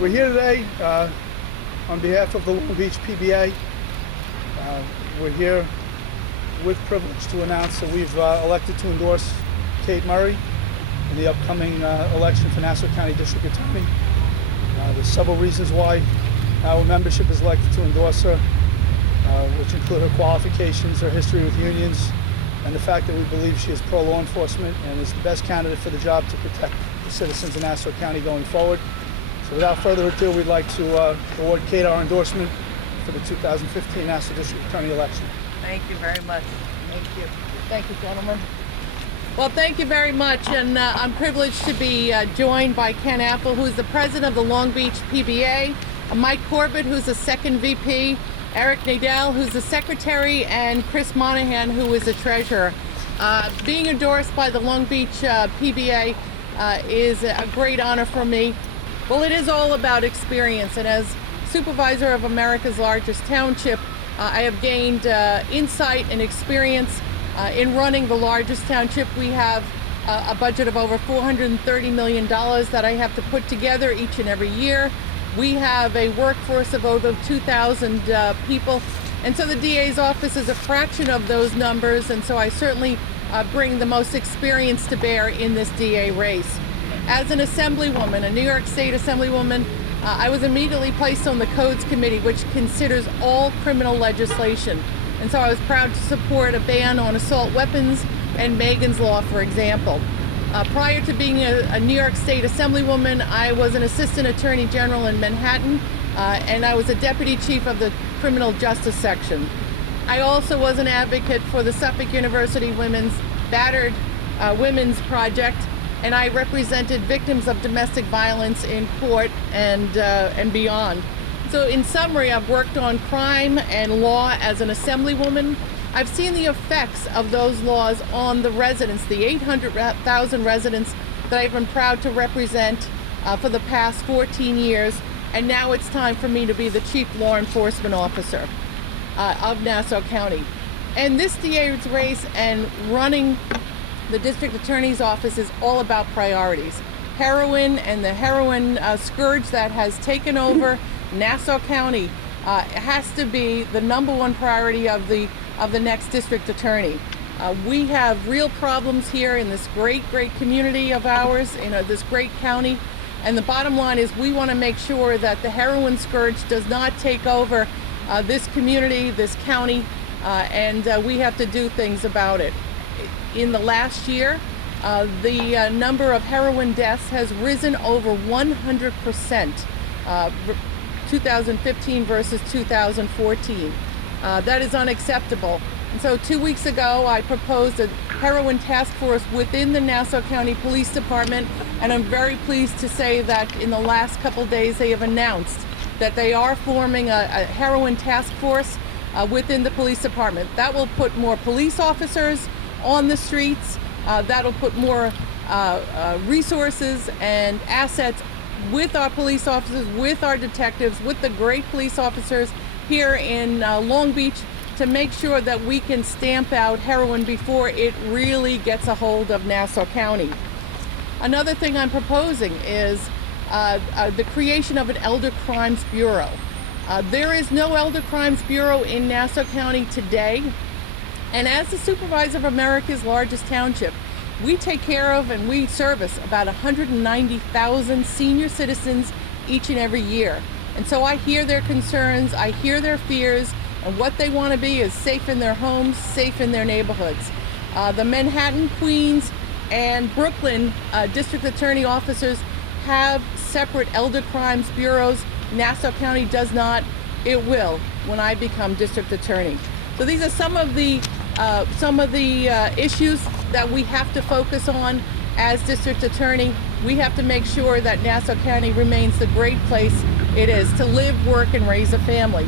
We're here today on behalf of the Long Beach PBA. We're here with privilege to announce that we've elected to endorse Kate Murray in the upcoming election for Nassau County District Attorney. There's several reasons why our membership is elected to endorse her, which include her qualifications, her history with unions, and the fact that we believe she is pro-law enforcement and is the best candidate for the job to protect the citizens of Nassau County going forward. So without further ado, we'd like to award Kate our endorsement for the 2015 Nassau District Attorney election. Thank you very much. Thank you. Thank you, gentlemen. Well, thank you very much, and I'm privileged to be joined by Ken Apple, who's the president of the Long Beach PBA, Mike Corbett, who's the second VP, Eric Nadell, who's the secretary, and Chris Monahan, who is the treasurer. Being endorsed by the Long Beach PBA is a great honor for me. Well, it is all about experience, and as supervisor of America's largest township, I have gained insight and experience in running the largest township. We have a budget of over $430 million that I have to put together each and every year. We have a workforce of over 2,000 people, and so the DA's office is a fraction of those numbers, and so I certainly bring the most experience to bear in this DA race. As an assemblywoman, a New York State assemblywoman, I was immediately placed on the Codes Committee, which considers all criminal legislation. And so I was proud to support a ban on assault weapons and Megan's Law, for example. Prior to being a New York State assemblywoman, I was an assistant attorney general in Manhattan, and I was a deputy chief of the criminal justice section. I also was an advocate for the Suffolk University Women's Battered Women's Project, and I represented victims of domestic violence in court and beyond. So in summary, I've worked on crime and law as an assemblywoman. I've seen the effects of those laws on the residents, the 800,000 residents that I've been proud to represent for the past 14 years. And now it's time for me to be the chief law enforcement officer of Nassau County. And this DA's race and running the district attorney's office is all about priorities. Heroin and the heroin scourge that has taken over Nassau County has to be the #1 priority of the next district attorney. We have real problems here in this great community of ours, in this great county, and the bottom line is we want to make sure that the heroin scourge does not take over this community, this county, and we have to do things about it. In the last year, the number of heroin deaths has risen over 100%, 2015 versus 2014. That is unacceptable. And so 2 weeks ago, I proposed a heroin task force within the Nassau County Police Department, and I'm very pleased to say that in the last couple days, they have announced that they are forming a heroin task force within the police department. That will put more police officers on the streets. That'll put more resources and assets with our police officers, with our detectives, with the great police officers here in Long Beach to make sure that we can stamp out heroin before it really gets a hold of Nassau County. Another thing I'm proposing is the creation of an Elder Crimes Bureau. There is no Elder Crimes Bureau in Nassau County today. And as the supervisor of America's largest township, we take care of and we service about 190,000 senior citizens each and every year. And so I hear their concerns, I hear their fears, and what they want to be is safe in their homes, safe in their neighborhoods. The Manhattan, Queens, and Brooklyn district attorney officers have separate elder crimes bureaus. Nassau County does not. It will when I become district attorney. So these are some of the issues that we have to focus on as district attorney. We have to make sure that Nassau County remains the great place it is to live, work, and raise a family.